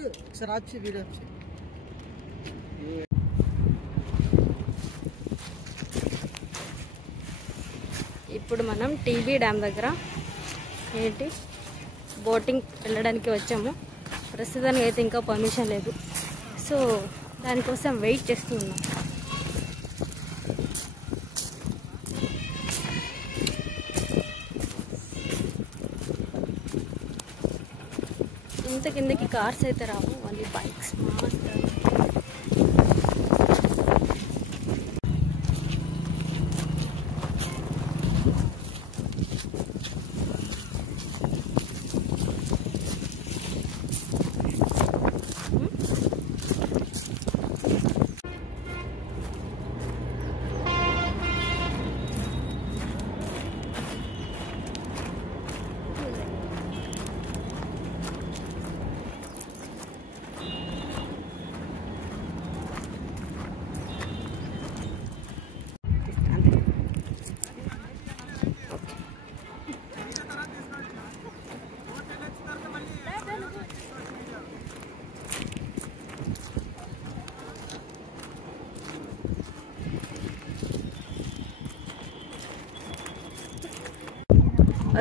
చూడు ఒకసారి ఆచి వీడియో వచ్చి. ఇప్పుడు మనం టీబీ డ్యామ్ దగ్గర బోటింగ్ వెళ్ళడానికి వచ్చాము. ప్రస్తుతానికి అయితే ఇంకా పర్మిషన్ లేదు, సో దానికోసం వెయిట్ చేస్తూ ఉన్నాం. ఇంత కిందకి కార్స్ అయితే రావు, ఓన్లీ బైక్స్ మాత్రమే.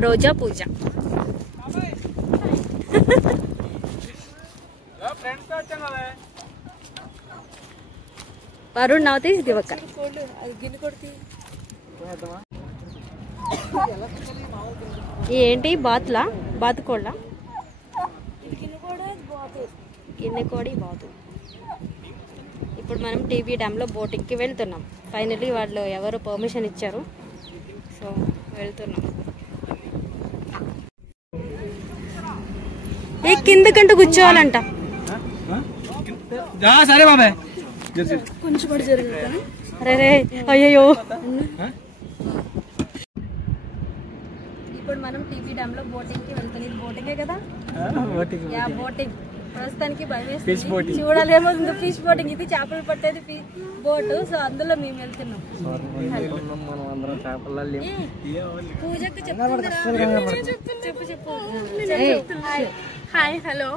రోజా పూజ వరుణ్ నవ్వుతే దివక్క ఏంటి బాతులా బాతు కోళ్ళ గిన్నె కోడి బాతు. ఇప్పుడు మనం టీబీ డ్యామ్లో బోటింగ్కి వెళ్తున్నాం. ఫైనలీ వాళ్ళు ఎవరు పర్మిషన్ ఇచ్చారు, సో వెళ్తున్నాం. ఏ కిందకంటూ కూర్చోవాలంట. సరే బాబాయ్ కొంచెం కూడా జరుగుతుంది. అరే అయ్యో. ఇప్పుడు మనం టీబీ డ్యామ్ లో బోటింగ్ కి వెళ్తాం. ఇది బోటింగే కదా? Yeah boating. ప్రస్తుతానికి భయం వేస్తుంది, చూడాలేమో. ఫిష్ బోటింగ్, ఇది చేపలు పట్టేది బోటు, సో అందులో మేము వెళ్తున్నాం. పూజకు చెప్పు చెప్పు. Hi hello.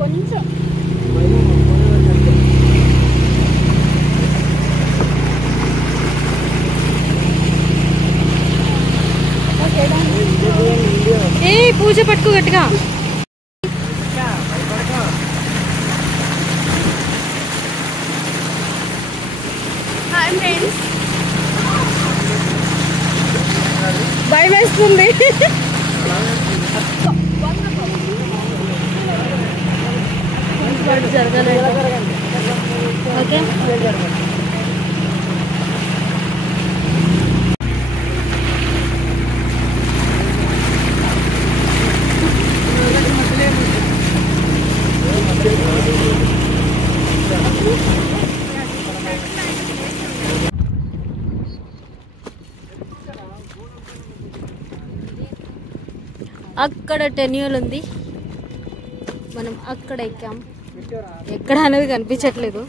కొంచెం ఏ పూజ పట్టుకో గట్టిగా. భయం వేస్తుంది. జరగలేదు. ఓకే అక్కడ టెన్యూల్ ఉంది, మనం అక్కడ ఎక్కాం. ఎక్కడ అనేది కనిపించట్లేదు.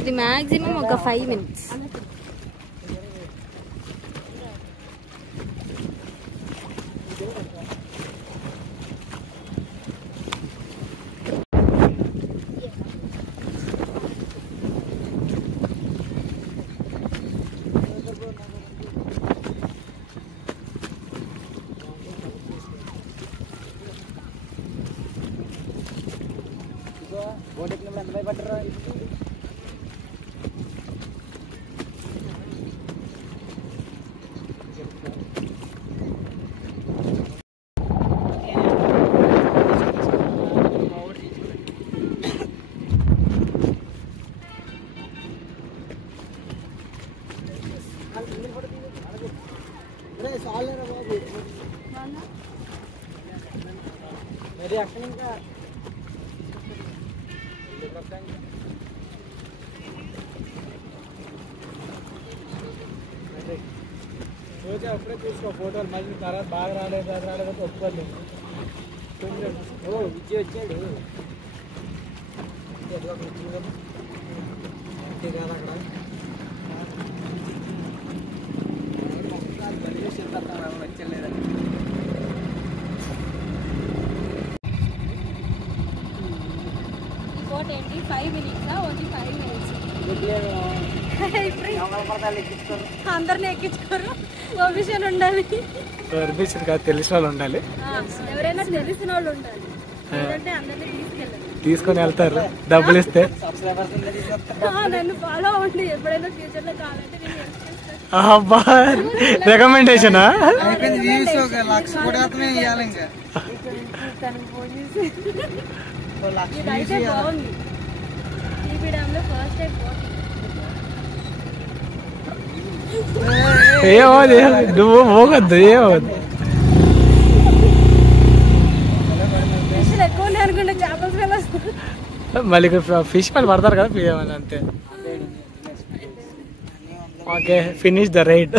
ఇది మ్యాక్సిమం ఒక 5 minutes. मेरी एक्शन का అప్పుడే చూసుకో ఫోటోలు మళ్ళీ తర్వాత బాగా రాలేదు అది రాలేదు ఒప్పుకోలేదు. విజయ్ వచ్చాడు బోట్ ఏంటి 5 minutes ఓన్లీ 5 minutes అందరిని ఎక్కించుకోరు పర్మిషన్ ఉండాలి పర్మిషన్ కాదు తెలిసిన వాళ్ళు ఉండాలి ఎవరైనా తెలిసిన వాళ్ళు ఉండాలి లేదంటే అందరినీ తీసుకొని వెళ్తారు డబ్బులు ఇస్తే నన్ను ఫాలో అవ్వండి ఎప్పుడైనా ఫ్యూచర్ లో కావాలంటే నేను హెల్ప్ చేస్తాను అబ్బా రికమెండేషనా ఇదైతే బాగుంది టీబీ డ్యామ్ లో ఫస్ట్ టైం ఏమోది నువ్వు పోగొద్దు ఏమవుద్దు ఫిష్లు ఎక్కువ ఉన్నాయి అనుకుంటే చేపల స్మెల్ వస్తుంది మళ్ళీ ఫిష్ మళ్ళీ పడతారు కదా ఏమన్నా అంతే okay finish the ride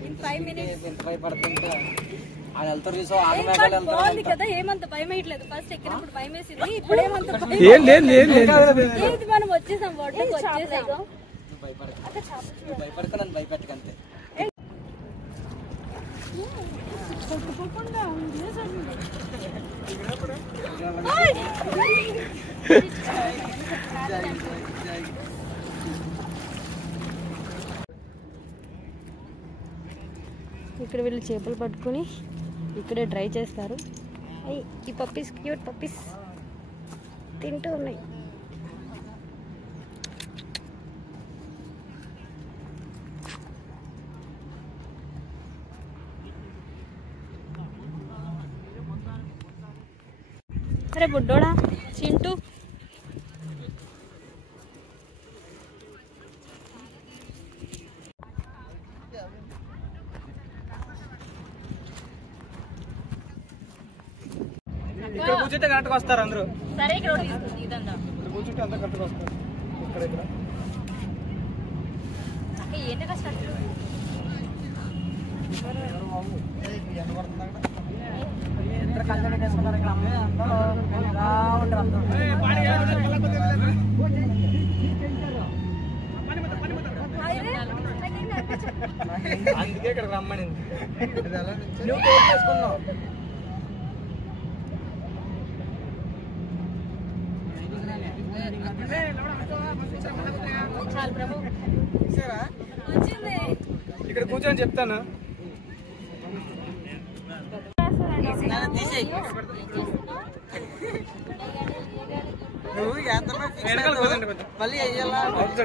in 5 minutes వెళ్తారు బాగుంది కదా ఏమంత భయం వేయట్లేదు ఫస్ట్ ఎక్కినప్పుడు భయం వేసింది ఇప్పుడు ఏమంత భయం ఏం లేదు లేదు ఏంటి మనం వచ్చేసాం వాటర్కి వచ్చేసాం భయపడతాను భయపెట్టకంతే ఇక్కడ వీళ్ళు చేపలు పట్టుకుని ఇక్కడే డ్రై చేస్తారు ఈ పప్పీస్ క్యూట్ పప్పీస్ తింటూ ఉన్నాయి అరే బుడ్డోడా చింటూ ఇక్కడ కూర్చుంటే కరెక్ట్గా వస్తారు అందరూ సరే ఇక్కడ ఇదంతా కూర్చుంటే అంతా కరెక్ట్గా వస్తారు ఇక్కడ ఇక్కడ ఏంటి కష్టం ఇక్కడ కళ్ళ వేసుకున్నారు ఇక్కడ అమ్మాయి అందరూ ఎలా ఉంటారు అందరూ అందుకే ఇక్కడ రమ్మనింది నువ్వు వేసుకున్నావు ఇక్కడ కూర్చొని చెప్తాను మళ్ళీ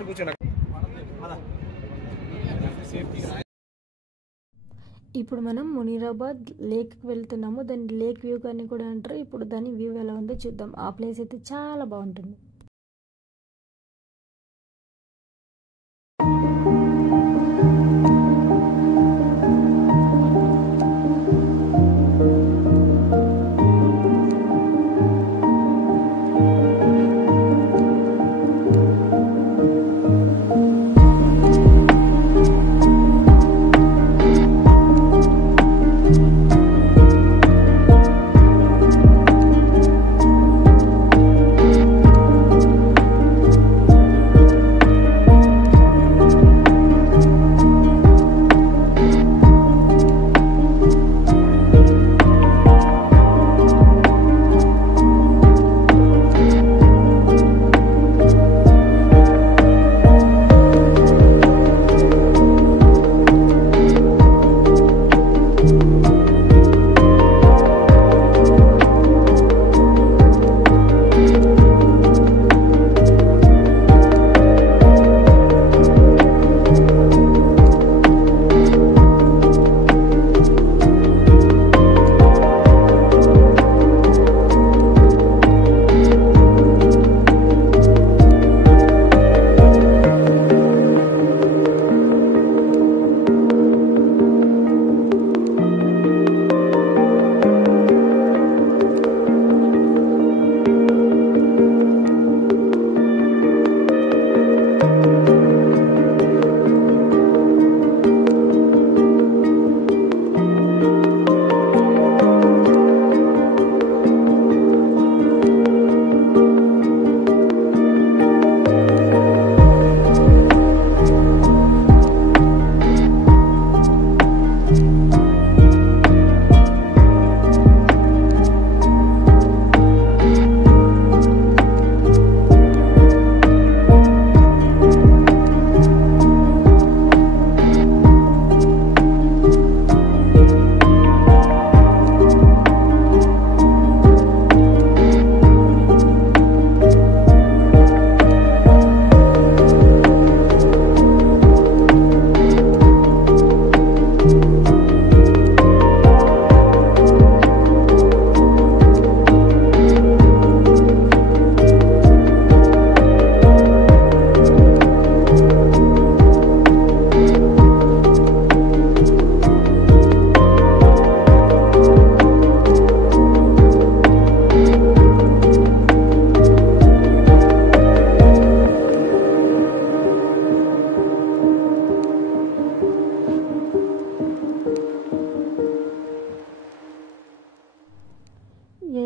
కూర్చోండి ఇప్పుడు మనం మునీరాబాద్ లేక్కి వెళ్తున్నాము దాన్ని లేక్ వ్యూ అని కూడా అంటారు ఇప్పుడు దాని వ్యూ ఎలా ఉందో చూద్దాం ఆ ప్లేస్ అయితే చాలా బాగుంటుంది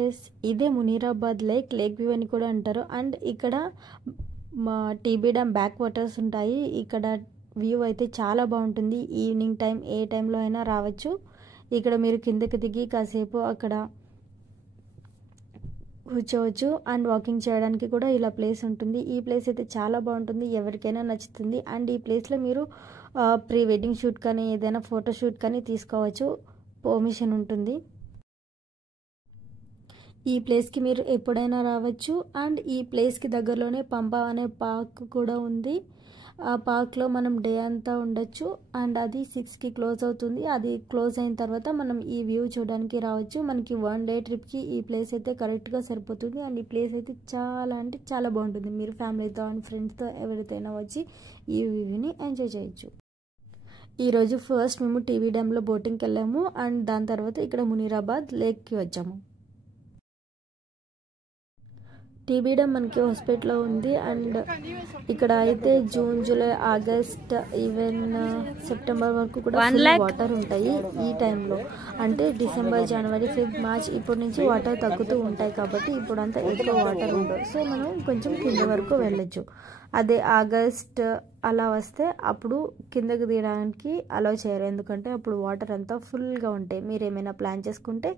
ప్లేస్ ఇదే మునీరాబాద్ లేక్ వ్యూ అని కూడా అంటారు. అండ్ ఇక్కడ టీబీ డ్యామ్ బ్యాక్ వాటర్స్ ఉంటాయి. ఇక్కడ వ్యూ అయితే చాలా బాగుంటుంది. ఈవినింగ్ టైం ఏ టైంలో అయినా రావచ్చు. ఇక్కడ మీరు కిందకి దిగి కాసేపు అక్కడ కూర్చోవచ్చు. అండ్ వాకింగ్ చేయడానికి కూడా ఇలా ప్లేస్ ఉంటుంది. ఈ ప్లేస్ అయితే చాలా బాగుంటుంది, ఎవరికైనా నచ్చుతుంది. అండ్ ఈ ప్లేస్లో మీరు ప్రీ వెడ్డింగ్ షూట్ కానీ ఏదైనా ఫోటో షూట్ కానీ తీసుకోవచ్చు, పర్మిషన్ ఉంటుంది. ఈ ప్లేస్కి మీరు ఎప్పుడైనా రావచ్చు. అండ్ ఈ ప్లేస్కి దగ్గరలోనే పంప అనే పార్క్ కూడా ఉంది. ఆ పార్క్లో మనం డే అంతా ఉండొచ్చు. అండ్ అది 6కి క్లోజ్ అవుతుంది. అది క్లోజ్ అయిన తర్వాత మనం ఈ వ్యూ చూడడానికి రావచ్చు. మనకి 1 డే ట్రిప్కి ఈ ప్లేస్ అయితే కరెక్ట్గా సరిపోతుంది. అండ్ ఈ ప్లేస్ అయితే చాలా అంటే చాలా బాగుంటుంది. మీరు ఫ్యామిలీతో అండ్ ఫ్రెండ్స్తో ఎవరితోనైనా వచ్చి ఈ వ్యూని ఎంజాయ్ చేయొచ్చు. ఈరోజు ఫస్ట్ మేము టీబీ డ్యామ్లో బోటింగ్కి వెళ్ళాము. అండ్ దాని తర్వాత ఇక్కడ మునీరాబాద్ లేక్కి వచ్చాము. టీబీ డ్యామ్ మనకి హాస్పిటల్లో ఉంది. అండ్ ఇక్కడ అయితే June, July, August, even September వరకు కూడా వాటర్ ఉంటాయి. ఈ టైంలో అంటే డిసెంబర్, జనవరి, ఫిబ్రవరి, మార్చ్ ఇప్పటి నుంచి వాటర్ తగ్గుతూ ఉంటాయి కాబట్టి ఇప్పుడు అంతా ఎక్కువ వాటర్ ఉండవు. సో మనం కొంచెం కింద వరకు వెళ్ళొచ్చు. అదే ఆగస్ట్ అలా వస్తే అప్పుడు కిందకి దిగడానికి అలౌ చేయరు, ఎందుకంటే అప్పుడు వాటర్ అంతా ఫుల్గా ఉంటాయి. మీరు ఏమైనా ప్లాన్ చేసుకుంటే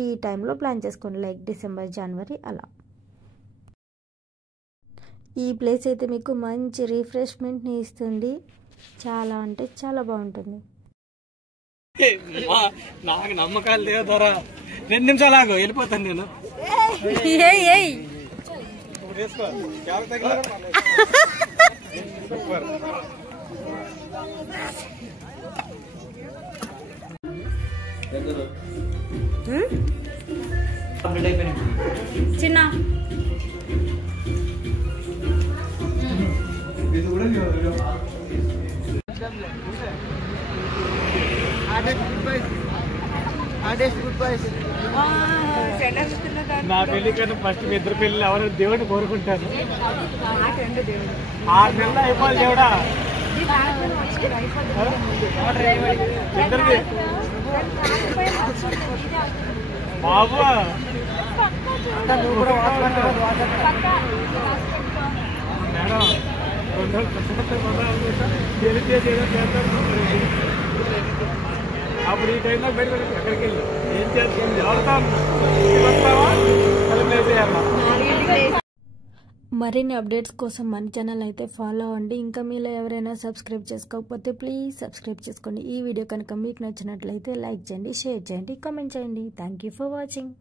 ఈ టైంలో ప్లాన్ చేసుకోండి, లైక్ డిసెంబర్, జనవరి అలా. ఈ ప్లేస్ అయితే మీకు మంచి రిఫ్రెష్మెంట్ని ఇస్తుంది. చాలా అంటే చాలా బాగుంటుంది. నాకు నమ్మకాలు లేవు ద్వారా 2 నిమిషాలు ఆగు, వెళ్ళిపోతాను నేను. చిన్న నా పెళ్లి కన్నా ఫస్ట్ మీ ఇద్దరు పెళ్ళి ఎవరు దేవుడిని కోరుకుంటాను. 6 నెలలు అయిపోవాలి దేవుడా ఇద్దరిది బాబు. మేడం అప్పుడు ఈ టైంలో బయట ఎక్కడికి వెళ్ళి ఏం చేస్తాం, ఎవరుతాం వస్తావా మరిన్ని అప్డేట్స్ కోసం మన ఛానల్ అయితే ఫాలో అవ్వండి. ఇంకా మీలో ఎవరైనా సబ్స్క్రైబ్ చేసుకోకపోతే ప్లీజ్ సబ్స్క్రైబ్ చేసుకోండి. ఈ వీడియో కనుక మీకు నచ్చినట్లయితే లైక్ చేయండి, షేర్ చేయండి, కామెంట్ చేయండి. Thank you for watching.